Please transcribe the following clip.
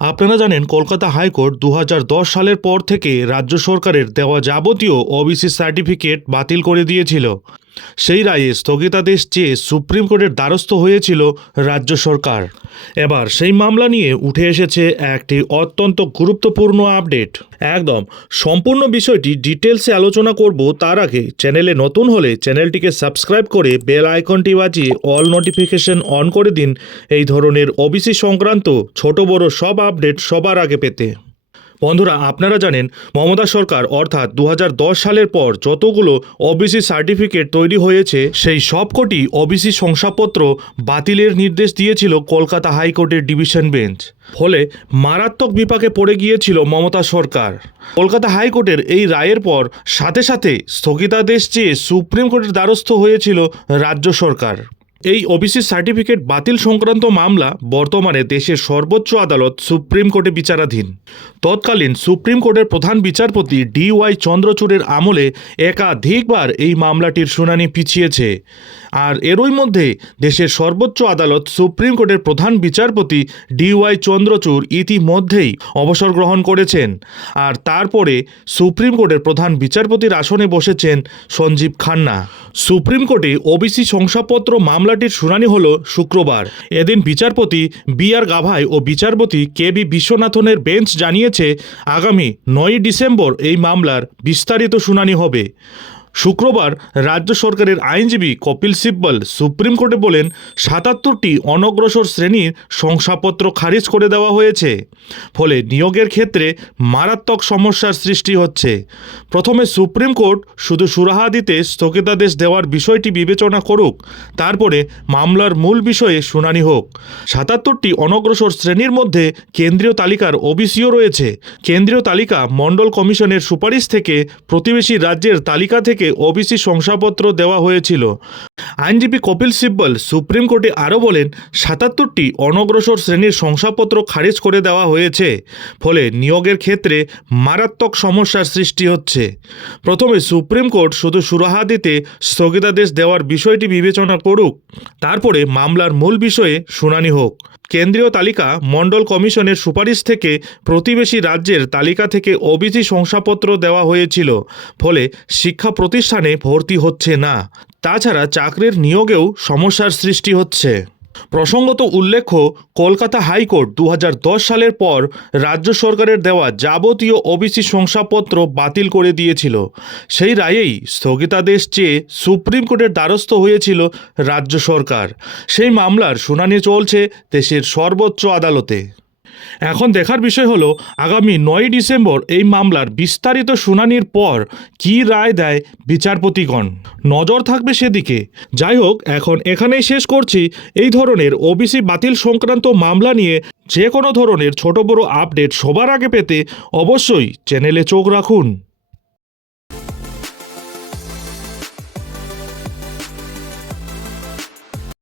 আপনারা জানেন কলকাতা হাইকোর্ট দু হাজার দশ সালের পর থেকে রাজ্য সরকারের দেওয়া যাবতীয় ওবিসি সার্টিফিকেট বাতিল করে দিয়েছিল। সেই রায়ে স্থগিতাদেশ চেয়ে সুপ্রিম কোর্টের দ্বারস্থ হয়েছিল রাজ্য সরকার। এবার সেই মামলা নিয়ে উঠে এসেছে একটি অত্যন্ত গুরুত্বপূর্ণ আপডেট। একদম, সম্পূর্ণ বিষয়টি ডিটেলসে আলোচনা করব তার আগে চ্যানেলে নতুন হলে চ্যানেলটিকে সাবস্ক্রাইব করে বেল আইকনটি বাজিয়ে অল নোটিফিকেশন অন করে দিন। এই ধরনের ওবিসি সংক্রান্ত ছোট বড় সব আপডেট সবার আগে পেতে। বন্ধুরা, আপনারা জানেন, মমতা সরকার অর্থাৎ দু হাজার দশ সালের পর যতগুলো ওবিসি সার্টিফিকেট তৈরি হয়েছে, সেই সবকটি ওবিসি শংসাপত্র বাতিলের নির্দেশ দিয়েছিল কলকাতা হাইকোর্টের ডিভিশন বেঞ্চ। ফলে মারাত্মক বিপাকে পড়ে গিয়েছিল মমতা সরকার। কলকাতা হাইকোর্টের এই রায়ের পর সাথে সাথে স্থগিতাদেশ চেয়ে সুপ্রিম কোর্টের দ্বারস্থ হয়েছিল রাজ্য সরকার। এই ওবিসি সার্টিফিকেট বাতিল সংক্রান্ত মামলা বর্তমানে দেশের সর্বোচ্চ আদালত সুপ্রিম কোর্টে বিচারাধীন। তৎকালীন সুপ্রিম কোর্টের প্রধান বিচারপতি ডি ওয়াই চন্দ্রচূড়ের আমলে একাধিকবার এই মামলাটির শুনানি পিছিয়েছে। আর এরই মধ্যে দেশের সর্বোচ্চ আদালত সুপ্রিম কোর্টের প্রধান বিচারপতি ডি ওয়াই চন্দ্রচূড় ইতিমধ্যেই অবসর গ্রহণ করেছেন। আর তারপরে সুপ্রিম কোর্টের প্রধান বিচারপতির আসনে বসেছেন সঞ্জীব খান্না। সুপ্রিম কোর্টে ওবিসি শংসাপত্র মামলাটির শুনানি হল শুক্রবার। এদিন বিচারপতি বি আর গাভাই ও বিচারপতি কে বি বিশ্বনাথনের বেঞ্চ জানিয়েছে, আগামী নয় ডিসেম্বর এই মামলার বিস্তারিত শুনানি হবে। শুক্রবার রাজ্য সরকারের আইনজীবী কপিল সিব্বল সুপ্রিম কোর্টে বলেন, সাতাত্তরটি অনগ্রসর শ্রেণির শংসাপত্র খারিজ করে দেওয়া হয়েছে। ফলে নিয়োগের ক্ষেত্রে মারাত্মক সমস্যার সৃষ্টি হচ্ছে। প্রথমে সুপ্রিম কোর্ট শুধু সুরাহা দিতে স্থগিতাদেশ দেওয়ার বিষয়টি বিবেচনা করুক, তারপরে মামলার মূল বিষয়ে শুনানি হোক। সাতাত্তরটি অনগ্রসর শ্রেণির মধ্যে কেন্দ্রীয় তালিকার ওবিসিও রয়েছে। কেন্দ্রীয় তালিকা মণ্ডল কমিশনের সুপারিশ থেকে প্রতিবেশী রাজ্যের তালিকা থেকে ওবিসি শংসাপত্র দেওয়া হয়েছিল। আইনজীবী কপিল সিব্বল সুপ্রিম কোর্টে আরও বলেন, সাতাত্তরটি অনগ্রসর শ্রেণির শংসাপত্র খারিজ করে দেওয়া হয়েছে, ফলে নিয়োগের ক্ষেত্রে মারাত্মক সমস্যার সৃষ্টি হচ্ছে। প্রথমে সুপ্রিম কোর্ট শুধু সুরাহা দিতে স্থগিতাদেশ দেওয়ার বিষয়টি বিবেচনা করুক, তারপরে মামলার মূল বিষয়ে শুনানি হোক। কেন্দ্রীয় তালিকা মণ্ডল কমিশনের সুপারিশ থেকে প্রতিবেশী রাজ্যের তালিকা থেকে ওবিসি শংসাপত্র দেওয়া হয়েছিল, ফলে শিক্ষা প্রতিষ্ঠানে ভর্তি হচ্ছে না। তাছাড়া চাকরির নিয়োগেও সমস্যার সৃষ্টি হচ্ছে। প্রসঙ্গত উল্লেখ্য, কলকাতা হাইকোর্ট দু হাজার দশ সালের পর রাজ্য সরকারের দেওয়া যাবতীয় ওবিসি শংসাপত্র বাতিল করে দিয়েছিল। সেই রায়েই স্থগিতাদেশ চেয়ে সুপ্রিম কোর্টের দ্বারস্থ হয়েছিল রাজ্য সরকার। সেই মামলার শুনানি চলছে দেশের সর্বোচ্চ আদালতে। এখন দেখার বিষয় হলো, আগামী নয় ডিসেম্বর এই মামলার বিস্তারিত শুনানির পর কি রায় দেয় বিচারপতিগণ? নজর থাকবে সেদিকে। যাই হোক, এখন এখানেই শেষ করছি। এই ধরনের ওবিসি বাতিল সংক্রান্ত মামলা নিয়ে যে কোনো ধরনের ছোট বড় আপডেট সবার আগে পেতে অবশ্যই চ্যানেলে চোখ রাখুন।